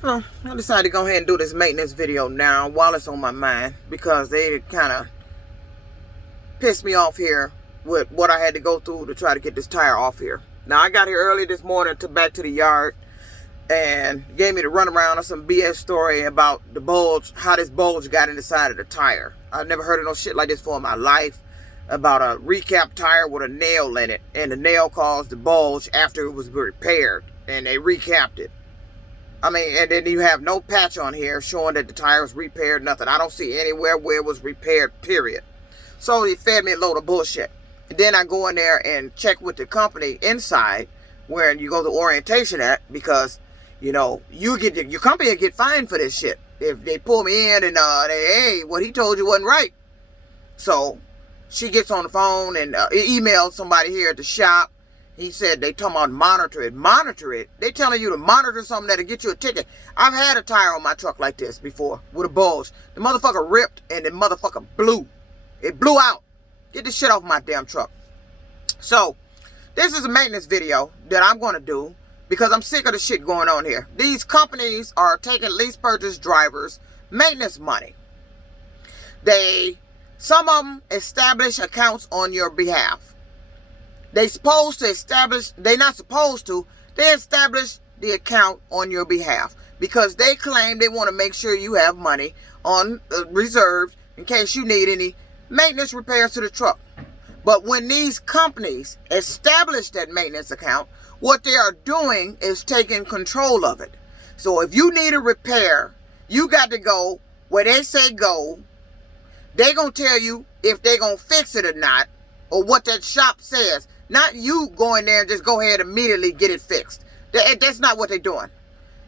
Well, I decided to go ahead and do this maintenance video now while it's on my mind because they kind of pissed me off here with what I had to go through to try to get this tire off here. Now, I got here early this morning back to the yard and gave me the runaround of some BS story about the bulge, how this bulge got in the side of the tire. I've never heard of no shit like this before in my life, about a recap tire with a nail in it, and the nail caused the bulge after it was repaired, and they recapped it. I mean, and then you have no patch on here showing that the tire was repaired, nothing. I don't see anywhere where it was repaired, period. So he fed me a load of bullshit. And then I go in there and check with the company inside where you go to orientation at, because, you know, your company will get fined for this shit. If they pull me in and hey, what he told you wasn't right. So she gets on the phone and emails somebody here at the shop. He said they talking about monitor it. Monitor it? They telling you to monitor something that'll get you a ticket. I've had a tire on my truck like this before with a bulge. The motherfucker ripped and the motherfucker blew. It blew out. Get this shit off my damn truck. So, this is a maintenance video that I'm going to do because I'm sick of the shit going on here. These companies are taking lease purchase drivers' maintenance money. Some of them establish accounts on your behalf. They're not supposed to, they establish the account on your behalf because they claim they want to make sure you have money on reserve in case you need any maintenance repairs to the truck. But when these companies establish that maintenance account, what they are doing is taking control of it. So if you need a repair, you got to go where they say go. They're going to tell you if they're going to fix it or not, or what that shop says. Not you go in there and just go ahead and immediately get it fixed. That's not what they're doing.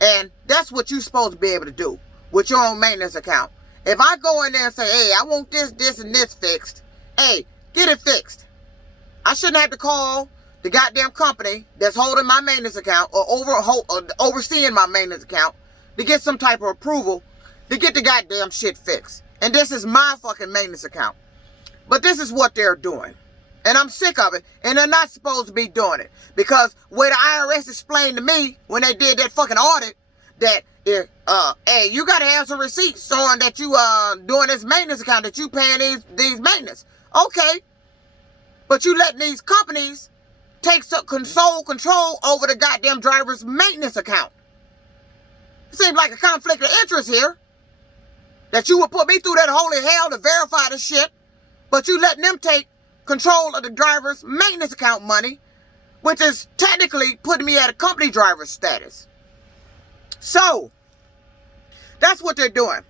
And that's what you're supposed to be able to do with your own maintenance account. If I go in there and say, hey, I want this, this, and this fixed, hey, get it fixed. I shouldn't have to call the goddamn company that's holding my maintenance account or overseeing my maintenance account to get some type of approval to get the goddamn shit fixed. And this is my fucking maintenance account. But this is what they're doing. And I'm sick of it. And they're not supposed to be doing it. Because where the IRS explained to me when they did that fucking audit that, hey, you got to have some receipts showing that you doing this maintenance account, that you paying these maintenance. Okay. But you letting these companies take some control over the goddamn driver's maintenance account. It seems like a conflict of interest here. That you would put me through that holy hell to verify the shit. But you letting them take control of the driver's maintenance account money, which is technically putting me at a company driver status. So, that's what they're doing.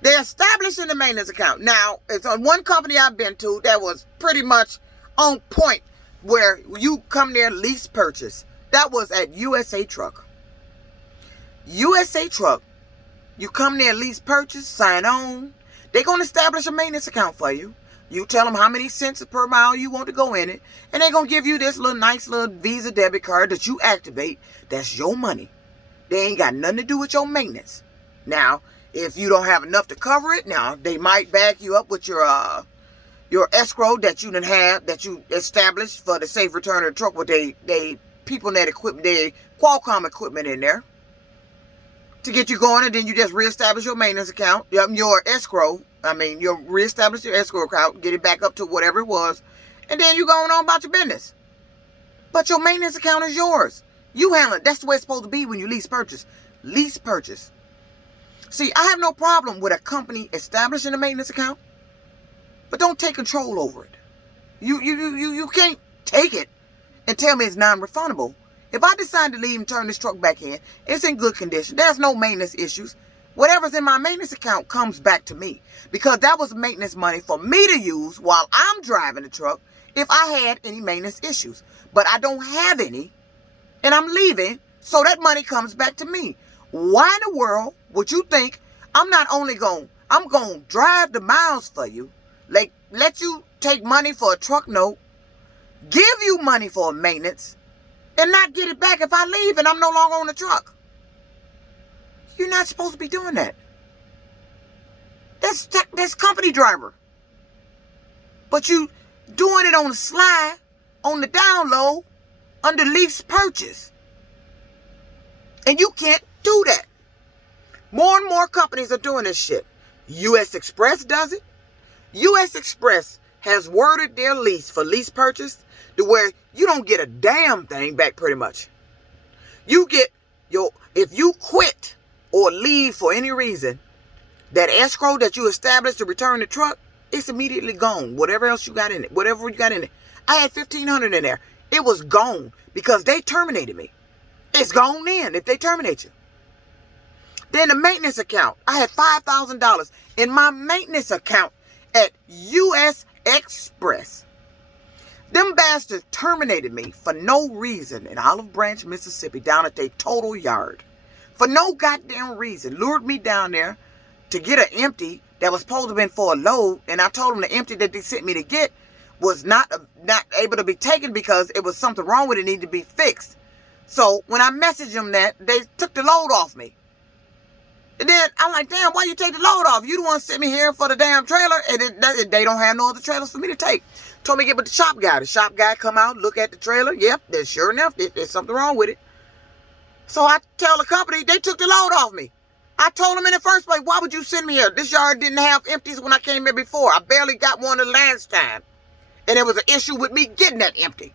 They're establishing the maintenance account. Now, it's on one company I've been to that was pretty much on point where you come there, lease purchase. That was at USA Truck. USA Truck, you come there, lease purchase, sign on. They're going to establish a maintenance account for you. You tell them how many cents per mile you want to go in it. And they're going to give you this nice little Visa debit card that you activate. That's your money. They ain't got nothing to do with your maintenance. Now, if you don't have enough to cover it, now they might back you up with your escrow that you done have, that you established for the safe return of the truck with they people in that equipment, they Qualcomm equipment in there to get you going, and then you just reestablish your maintenance account, your escrow. You'll reestablish your escrow account, get it back up to whatever it was, and then you going on about your business. But your maintenance account is yours. You handle it. That's the way it's supposed to be when you lease purchase. Lease purchase. See, I have no problem with a company establishing a maintenance account, but don't take control over it. You can't take it and tell me it's non-refundable. If I decide to leave and turn this truck back in, it's in good condition. There's no maintenance issues. Whatever's in my maintenance account comes back to me, because that was maintenance money for me to use while I'm driving the truck if I had any maintenance issues. But I don't have any, and I'm leaving, so that money comes back to me. Why in the world would you think I'm going to drive the miles for you, like let you take money for a truck note, give you money for a maintenance, and not get it back if I leave and I'm no longer on the truck? You're not supposed to be doing that. That's company driver. But you doing it on the slide, on the down low, under lease purchase. And you can't do that. More and more companies are doing this shit. U.S. Express does it. U.S. Express has worded their lease for lease purchase to where you don't get a damn thing back pretty much. You get if you quit or leave for any reason, that escrow that you established to return the truck, it's immediately gone. Whatever else you got in it, whatever you got in it. I had $1,500 in there. It was gone because they terminated me. It's gone then if they terminate you. Then the maintenance account. I had $5,000 in my maintenance account at U.S. Express. Them bastards terminated me for no reason in Olive Branch, Mississippi, down at their total yard. For no goddamn reason. Lured me down there to get an empty that was supposed to have been for a load. And I told them the empty that they sent me to get was not able to be taken because it was something wrong with it, needed to be fixed. So when I messaged them that, they took the load off me. And then I'm like, damn, why you take the load off? You the one sent me here for the damn trailer, and they don't have no other trailers for me to take. Told me to get with the shop guy. The shop guy come out, look at the trailer. Yep, there's sure enough, there's something wrong with it. So I tell the company, they took the load off me. I told them in the first place, why would you send me here? This yard didn't have empties when I came here before. I barely got one the last time. And there was an issue with me getting that empty.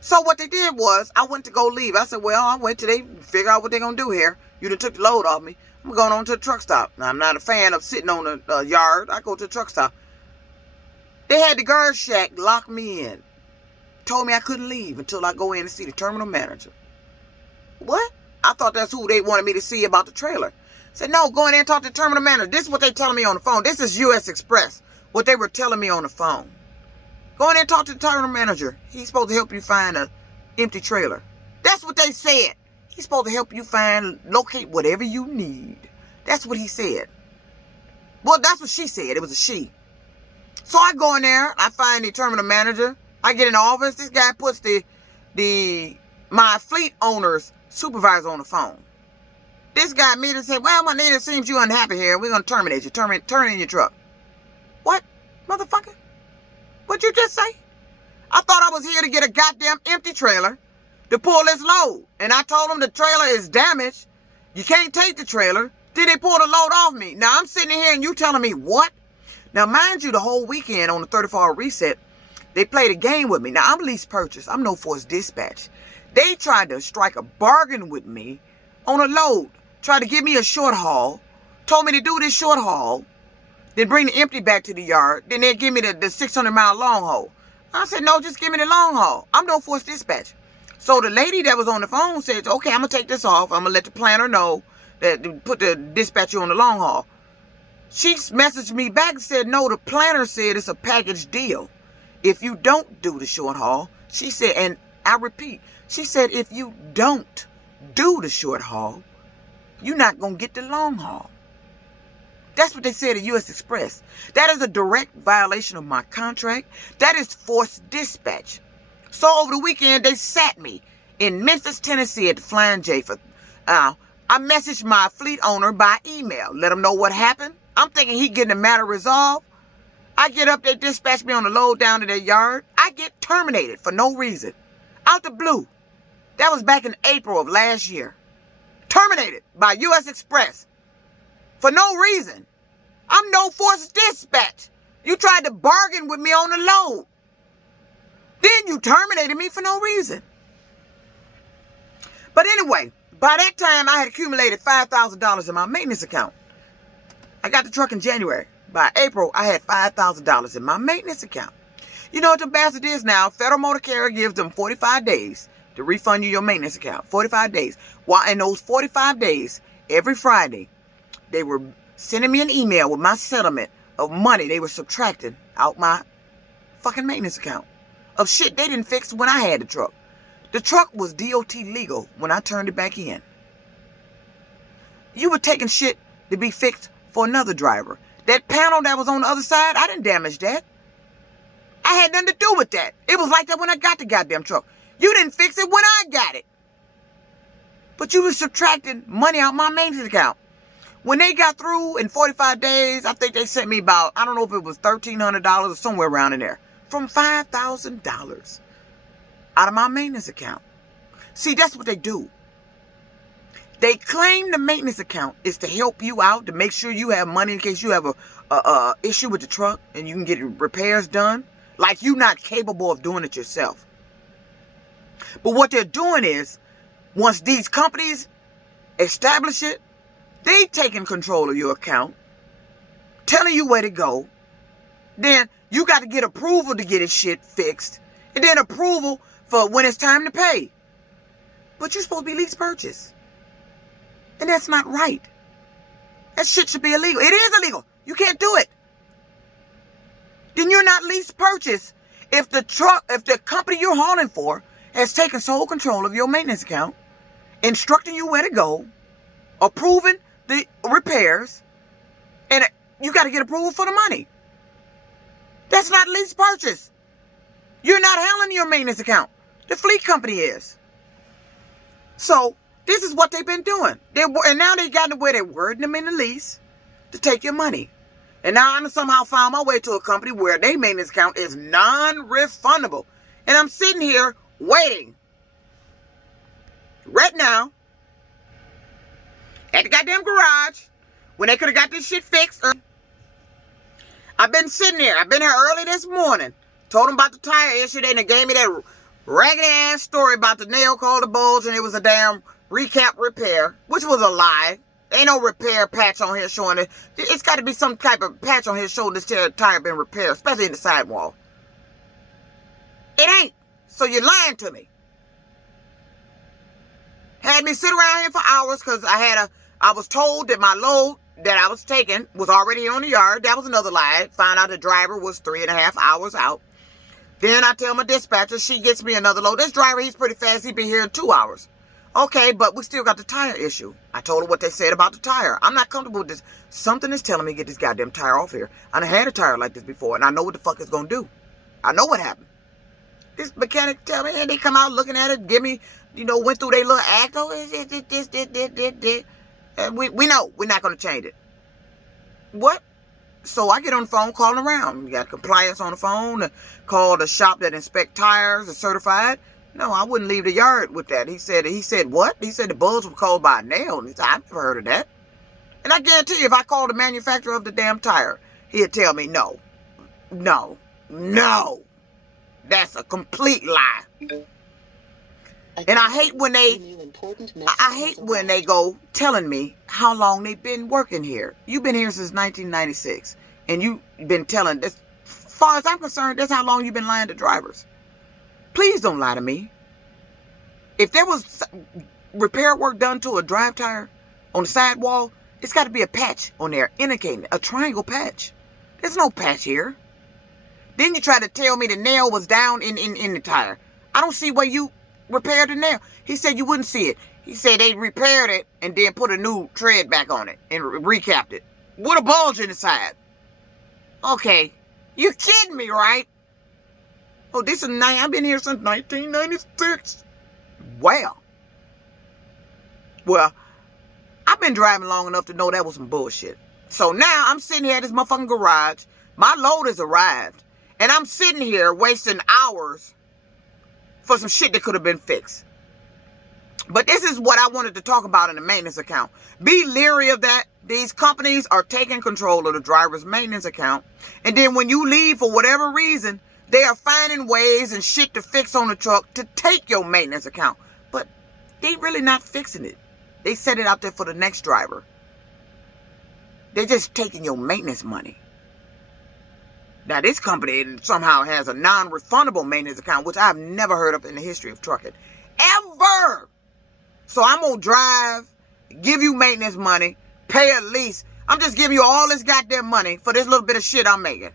So what they did was, I went to go leave. I said, well, I wait till they figure out what they're going to do here. You done took the load off me. I'm going on to the truck stop. Now, I'm not a fan of sitting on the yard. I go to the truck stop. They had the guard shack lock me in. Told me I couldn't leave until I go in and see the terminal manager. What? I thought that's who they wanted me to see about the trailer. Said, no, go in there and talk to the terminal manager. This is what they telling me on the phone. This is U.S. Express. What they were telling me on the phone. Go in there and talk to the terminal manager. He's supposed to help you find an empty trailer. That's what they said. He's supposed to help you locate whatever you need. That's what he said. Well, that's what she said. It was a she. So I go in there. I find the terminal manager. I get in the office. This guy puts my fleet owner's supervisor on the phone. This guy immediately said, well, my name, it seems you unhappy here. We're going to terminate you. Turn in your truck. What? Motherfucker? What'd you just say? I thought I was here to get a goddamn empty trailer to pull this load. And I told them the trailer is damaged. You can't take the trailer. Then they pulled the load off me. Now I'm sitting here and you telling me what? Now mind you, the whole weekend on the 34-hour reset, they played a game with me. Now I'm Lease Purchase. I'm no force dispatch. They tried to strike a bargain with me on a load. Tried to give me a short haul. Told me to do this short haul. Then bring the empty back to the yard. Then they'd give me the 600-mile long haul. I said, no, just give me the long haul. I'm no force dispatch. So the lady that was on the phone said, okay, I'm going to take this off. I'm going to let the planner know that to put the dispatcher on the long haul. She messaged me back and said, no, the planner said it's a package deal. If you don't do the short haul, she said, and I repeat, she said, if you don't do the short haul, you're not going to get the long haul. That's what they said at U.S. Express. That is a direct violation of my contract. That is forced dispatch. So over the weekend, they sat me in Memphis, Tennessee at the Flying J. I messaged my fleet owner by email. Let him know what happened. I'm thinking he getting the matter resolved. I get up, they dispatch me on the load down to their yard. I get terminated for no reason. Out the blue. That was back in April of last year. Terminated by U.S. Express. For no reason. I'm no force dispatch. You tried to bargain with me on the load. Then you terminated me for no reason. But anyway, by that time I had accumulated $5,000 in my maintenance account. I got the truck in January. By April, I had $5,000 in my maintenance account. You know what the bastard is now? Federal Motor Carrier gives them 45 days to refund you your maintenance account. 45 days. While in those 45 days, every Friday, they were sending me an email with my settlement of money they were subtracting out my fucking maintenance account of shit they didn't fix when I had the truck. The truck was DOT legal when I turned it back in. You were taking shit to be fixed for another driver. That panel that was on the other side, I didn't damage that. I had nothing to do with that. It was like that when I got the goddamn truck. You didn't fix it when I got it. But you were subtracting money out my maintenance account. When they got through in 45 days, I think they sent me about, I don't know if it was $1,300 or somewhere around in there, from $5,000 out of my maintenance account. See, that's what they do. They claim the maintenance account is to help you out, to make sure you have money in case you have a issue with the truck and you can get repairs done. Like you're not capable of doing it yourself. But what they're doing is, once these companies establish it, they taking control of your account, telling you where to go. Then you got to get approval to get this shit fixed. And then approval for when it's time to pay. But you're supposed to be lease purchase. And that's not right. That shit should be illegal. It is illegal. You can't do it. Then you're not lease purchase if the company you're hauling for has taken sole control of your maintenance account, instructing you where to go, approving the repairs, and you got to get approval for the money. That's not lease purchase. You're not handling your maintenance account. The fleet company is. So this is what they've been doing. And now they've gotten to where they're wording them in the lease to take your money. And now I somehow found my way to a company where their maintenance account is non-refundable. And I'm sitting here waiting. Right now. At the goddamn garage. When they could have got this shit fixed. I've been sitting here. I've been here early this morning. Told them about the tire issue. They gave me that raggedy ass story about the nail called the bulge and it was a damn recap repair. Which was a lie. Ain't no repair patch on here showing it. It's got to be some type of patch on here showing this tire been repaired, especially in the sidewall. It ain't. So you're lying to me. Had me sit around here for hours because I was told that my load that I was taking was already here on the yard. That was another lie. Found out the driver was 3.5 hours out. Then I tell my dispatcher, she gets me another load. This driver, he's pretty fast. He'd be here in 2 hours. Okay, but we still got the tire issue. I told her what they said about the tire. I'm not comfortable with this. Something is telling me to get this goddamn tire off here. I done had a tire like this before, and I know what the fuck it's going to do. I know what happened. This mechanic tell me, and they come out looking at it, give me, went through their little act. Oh, this. And we know we're not going to change it. What? So I get on the phone calling around. We got compliance on the phone. Call the shop that inspect tires, is certified. No, I wouldn't leave the yard with that. He said what? He said the bulge was caused by a nail. And he said, I've never heard of that. And I guarantee you, if I called the manufacturer of the damn tire, he'd tell me no. That's a complete lie. And I hate when they go telling me how long they've been working here. You've been here since 1996. And you've been telling, as far as I'm concerned, that's how long you've been lying to drivers. Please don't lie to me. If there was repair work done to a drive tire on the sidewall, it's got to be a patch on there indicating a triangle patch. There's no patch here. Then you try to tell me the nail was down in the tire. I don't see where you repaired the nail. He said you wouldn't see it. He said they repaired it and then put a new tread back on it and recapped it with a bulge in the side. Okay, you're kidding me, right? Oh, this is I've been here since 1996. Well, I've been driving long enough to know that was some bullshit. So now I'm sitting here at this motherfucking garage. My load has arrived. And I'm sitting here wasting hours for some shit that could have been fixed. But this is what I wanted to talk about in the maintenance account. Be leery of that. These companies are taking control of the driver's maintenance account. And then when you leave for whatever reason, they are finding ways and shit to fix on the truck to take your maintenance account. But they really not fixing it. They set it out there for the next driver. They're just taking your maintenance money. Now, this company somehow has a non-refundable maintenance account, which I've never heard of in the history of trucking. Ever! So I'm going to drive, give you maintenance money, pay a lease. I'm just giving you all this goddamn money for this little bit of shit I'm making.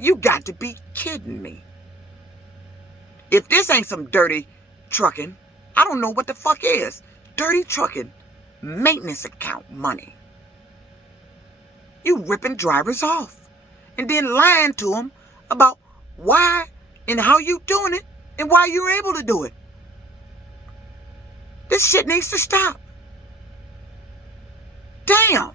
You got to be kidding me. If this ain't some dirty trucking, I don't know what the fuck is. Dirty trucking, maintenance account money. You ripping drivers off and then lying to them about why and how you doing it and why you're able to do it. This shit needs to stop. Damn.